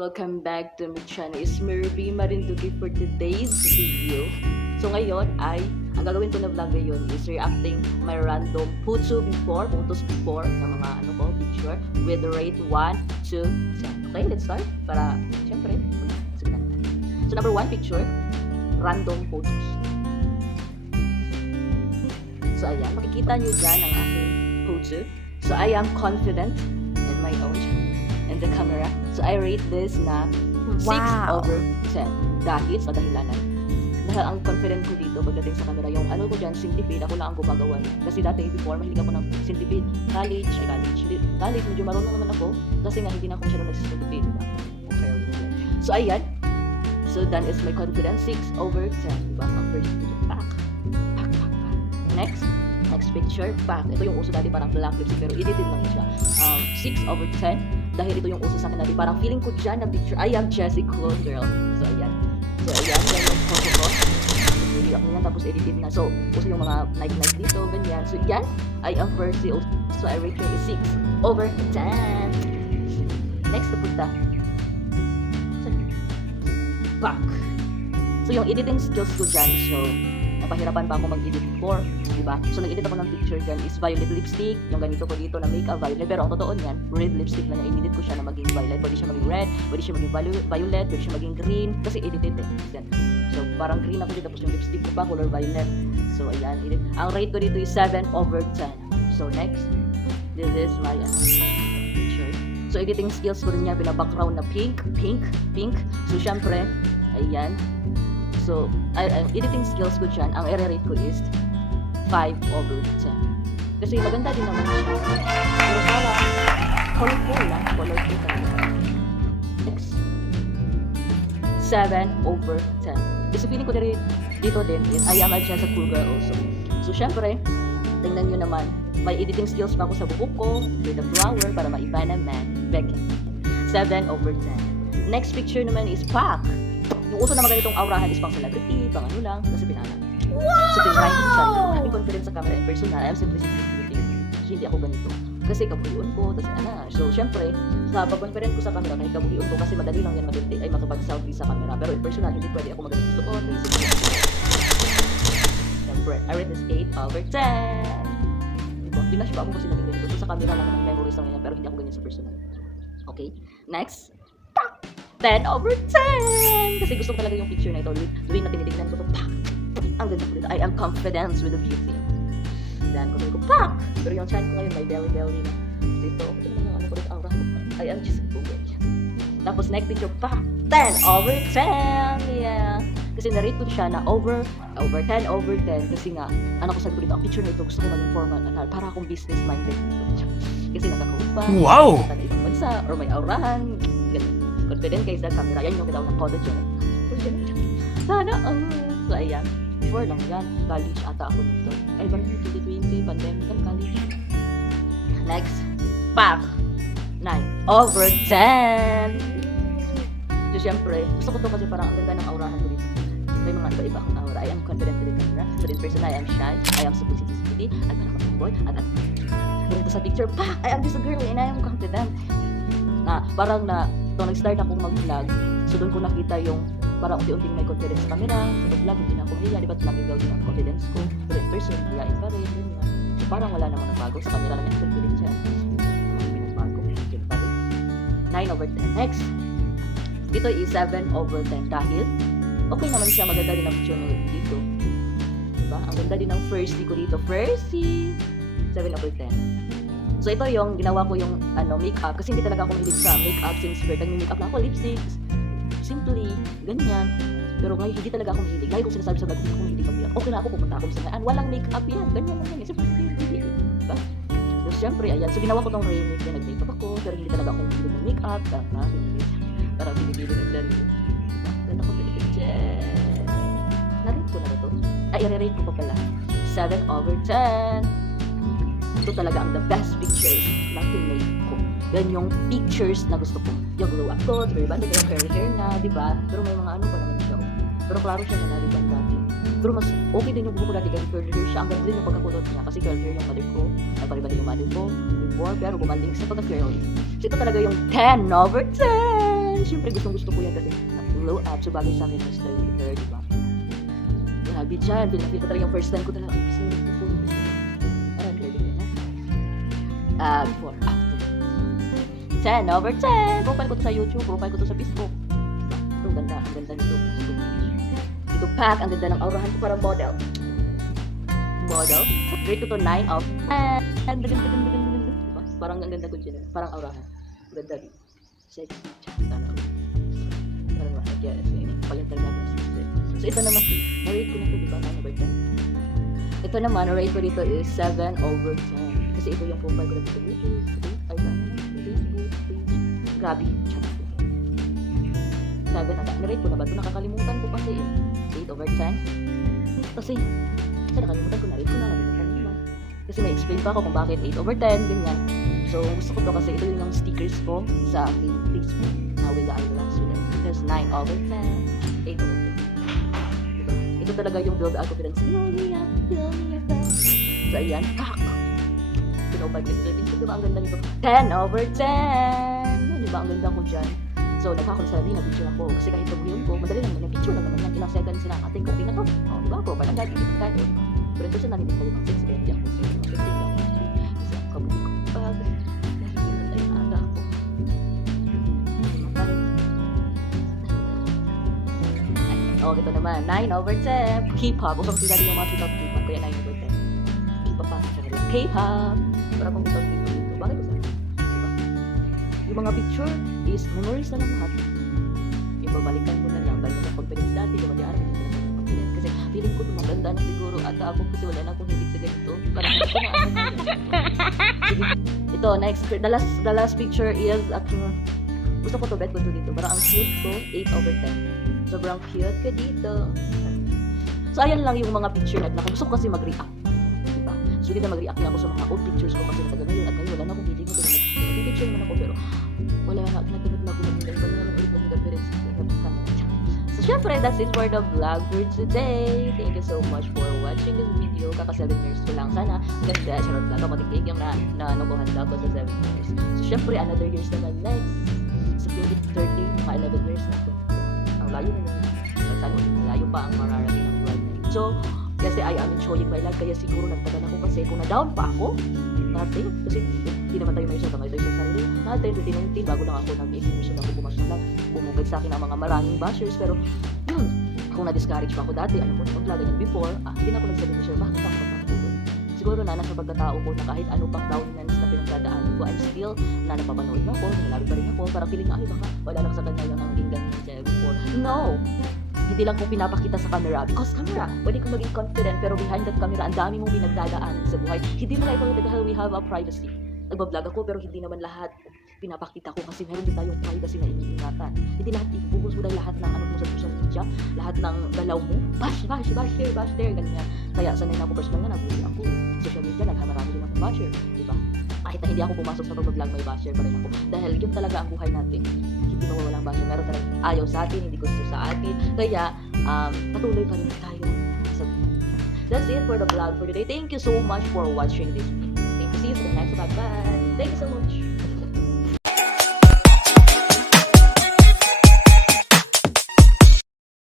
Welcome back to my channel. It's Mirby Marinduque for today's video. So ngayon ay, ang gagawin ko na vlog ngayon is reacting my random photos before ng mga picture with the rate 1 to 10. Okay, let's start. Para, syempre, sige na. So number 1 picture, random photos. So ayan, makikita nyo dyan ang aking photo. So I am confident in my own in the camera. So I rate this na 6/10 dahil sa dahilanan. Dahil ang confident ko dito pagdating sa camera, yung ano ko dyan, centipede, ako lang ang gumagawa. Kasi dati before, mahilig ako ng centipede. College, medyo marunong naman ako. Kasi nga hindi na ako masyadong nagsicentipede, diba? Okay, so ayan. So that is my confidence, 6/10, diba? Ang first picture, pack. Next picture, pack. Ito yung uso dati parang black lipstick pero edited lang siya. 6/10 dahil ito yung uso sa akin dati. Parang feeling ko dyan na picture, I am Jessie Clone Girl. So ayan, yan yung photo ko. Hindi ako yan, tapos edited na. So, uso yung mga night dito, ganyan. So yan, I am Percy. So I rate it is 6/10. Next na punta. Back. So yung editing skills ko dyan, so napahirapan pa ako mag-edit before, diba? So nag-edit ako ng picture dyan is violet lipstick, yung ganito ko dito na makeup violet, pero ang totoo niyan, red lipstick na niya, i-edit ko siya na maging violet, pwede siya maging red, pwede siya maging violet, pwede siya maging green, kasi edited eh. So parang green ako dito, tapos yung lipstick ko pa, color violet. So ayan, edit. Ang rate ko dito is 7/10. So next, this is my picture. So editing skills ko rin niya, pina-background na pink. So syempre, ayan. So, editing skills ko dyan, ang i-rate ko is 5/10. Kasi maganda din naman siya. Pero parang colorful talaga. Next, 7/10. Kasi feeling ko dito din is I am a Jessie Cool Girl also. So, syempre, tingnan nyo naman, may editing skills pa ako sa buhok ko with the flower para maiba naman. Becky. 7/10. Next picture naman is pack. Yung uso na ganitong aurahan is pang celebrity, pang ano lang, kasi pinala. So, tinry ko sa sarili ko. Having confidence sa camera and personal, I am simply hindi ako ganito. Kasi kabulion ko, tapos So, syempre, sa pag-confident ko sa camera, may kabulion ko kasi madali lang yan ay makapag-selfie sa camera. Pero in personal, hindi pwede ako magaling suot. Syempre, I rate this 8/10. Binash pa ako kasi naging ganito. So, sa camera lang naman memories lang yan, pero hindi ako ganyan sa personal. Okay, next. 10/10! Kasi gusto ko talaga yung picture na ito. Tuwing na tinitignan ko ito, pak! Ang ganda ko dito. I am confident with the beauty. Then, kung ko, pak! Pero yung chan ko ngayon, may belly na. Dito, tingnan yung ano ko dito, aura ko. I am just a Tapos, next picture, pak! 10/10! Yeah! Kasi narate ko siya na over 10/10. Kasi nga, ano ko sabi ko dito, ang picture na ito, gusto ko maging formal at para akong business-minded dito. Kasi nakakaupa, wow! Sa ibang bansa, or may aurahan, ganun. Confident kayo sa camera. Yan yung kita ko ng college yun. Sana, so ayan. Before lang yan. College ata ako dito. Ay, parang 2020, pandemic kan college. Next, pack. 9/10. So, syempre, gusto ko to kasi parang ang ganda ng aurahan ko dito. May mga iba-iba akong aura. I am confident with the camera. But in person, I am shy. I am super sweetie. At parang mag-boy. At ganito sa picture, pack! I am just a girl and I am confident. Parang nag-start akong mag-vlog, so doon ko nakita yung parang unti-unting may confidence sa camera, sa vlog, hindi na ako hiya, di ba nag-build yung confidence ko, pero in person, hiyain pa rin, ganyan. So parang wala naman nagbago, sa camera lang yung confidence yan. Pinagbago, yun pa rin. 9/10. Next, dito is 7/10 dahil okay naman siya, maganda din ang picture mo dito. Diba? Ang ganda din ng Percy ko dito. Percy! 7/10. So ito yung ginawa ko yung makeup kasi hindi talaga ako mahilig sa makeup since birth. Nag-makeup lang ako, lipsticks, simply, ganyan. Pero ngayon hindi talaga ako mahilig. Lagi ko sinasabi sa vlog, hindi ako mahilig mag-makeup. Okay na ako, pupunta ako sa sangayaan. Walang makeup yan, ganyan lang yan. Siyempre, hindi. Diba? So syempre, ayan. So ginawa ko tong remake na nag-makeup ako, pero hindi talaga ako mahilig ng makeup. Parang binibili ng dali. Ganda ko pinipicture. Na-rate ko na ito. Ay, i-rate ko pa pala. 7/10. Ito talaga ang the best pictures na tinake ko. Yan yung pictures na gusto ko. Yung glow up ko, pero banda yung curly hair na, di ba? Pero may mga ano pa naman siya. Pero klaro siya na naliban dati. Pero mas okay din yung buhok ko dati kasi curly hair siya. Ang ganda din yung pagkakulot niya kasi curly hair yung mother ko. Nagpalibad yung mother ko before, pero gumaling sa pagka-curly. So ito talaga yung 10/10. Siyempre gusto ko yan kasi glow up. So bagay sa akin yung style ni her, diba? Grabe dyan. Feel ko talaga yung first time ko talaga. Kasi before. Parang girl din na. Before, after. 10 over 10. Profile ko to sa YouTube. Profile ko to sa Facebook. Ito, ang ganda. Ang ganda nito. Ito pack. Ang ganda ng aurahan ko para model. Model. Rate ko to 9 of 10. Diba? Parang ang ganda ko dyan. Parang aurahan. Ganda din. Sexy. Sana. Parang makakya. Palintal na ako. So ito naman. Na-rate ko na to. Diba? 9 over 10. Ito naman. Na-rate ko dito is 7 over 10. Kasi ito yung profile ko dito sa YouTube. Ay, Facebook page. Grabe. 7 ata. Na-rate ko na ba ito? Nakakalimutan ko kasi 8 over 10. Kasi nakalimutan ko na. Rate ko na. Kasi may explain pa ako kung bakit 8 over 10. Ganyan. So gusto ko to kasi ito yung stickers ko sa aking Facebook. With the eyeglass. There's 9 over 10. 8 over 10. Ito talaga yung build out confidence. So ayan. Pinopag ko ito. Diba ang ganda nito? 10 over 10. Diba ang ganda ko dyan? So, nagkakonsala din, na-picture ako. Kasi kahit pag-yun ko, madali lang naman, picture lang naman yan. Ilang seconds na ating copy na to. O, diba? Profile ang gagawin ito tayo. Pero ito siya namin din kayo ng 6 kaya hindi ako. So, 15 lang. Kasi ang kabuti ko. Nakikita tayo na aga ako. O, ito naman. 9 over 10. K-pop. Upang sila din yung mga K-pop. Kaya 9 over 10. K-pop pa. K-pop. Para kung ito dito. Bakit ko sabi? Diba? Yung mga picture is memories na lang lahat. Yung babalikan mo na lang. Balik na confidence dati. Yung mag-aaral. Confidence. Kasi feeling ko maganda na siguro. At ako kasi wala na akong hilig sa ganito. Parang ito na ako. Sige. Ito, next. The last picture is gusto ko to bet ko to dito. Parang ang cute ko. 8 over 10. Sobrang cute ka dito. So, ayan lang yung mga picture na gusto ko kasi mag-react. Diba? So, hindi na mag-react na ako sa mga old pictures ko kasi natagal ngayon at ngayon wala na akong hilig. Mag-picture naman ako pero wala na. Natinag na ako ng hilig. Wala na ulit ng reference. So, syempre, that's it for the vlog for today. Thank you so much for watching this video. Kaka 7 years ko lang. Sana, ganda. Charot lang. Matikig yung nanukuhan ko sa 7 years. So, syempre, another years naman next. Sa 2030, mga 11 years na ito. Ang layo na yun. Sana, layo pa ang mararating ng vlog na yun. So, kasi I am enjoying my life. Kaya siguro nagtagal ako kasi kung na-down pa ako, natin, kasi hindi naman tayo may isa kamay tayo sa sarili natin, 2019, bago lang ako nag-exhibition ako pumasok lang, bumugad sa akin ang mga maraming bashers, pero kung na-discourage pa ako dati, ano po, nung vlog before, hindi na ako nagsabi ni Sir, bakit ako magpapagod? Siguro na nasa pagkatao ko na kahit ano pang downlands na pinagdadaan ko, I'm still na napapanood na ako, nangyari pa rin ako, parang feeling nga, ay baka wala lang sa kanya yung nanging ganyan siya before. No! Hindi lang kong pinapakita sa camera because camera, pwede kong maging confident pero behind that camera, ang dami mong pinagdadaanan sa buhay. Hindi mo na ipakita dahil we have a privacy. Nagbablog ako pero hindi naman lahat pinapakita ko kasi meron din tayong privacy na iniingatan. Hindi lahat ibubuhos mo dahil lahat ng ano mo sa social media, lahat ng galaw mo, bash, there, ganyan. Kaya sanay na ako personal na nabuli ako. Social media, naghamarami din ako basher, di ba? Kahit na hindi ako pumasok sa pag-vlog, may basher pa rin ako. Dahil yun talaga ang buhay natin. Hindi mawawalang basher. Meron talaga ayaw sa atin, hindi gusto sa atin. Kaya, patuloy pa rin tayo sa That's it for the vlog for today. Thank you so much for watching this video. Thank you. See you for the next vlog. Bye! Thank you so much.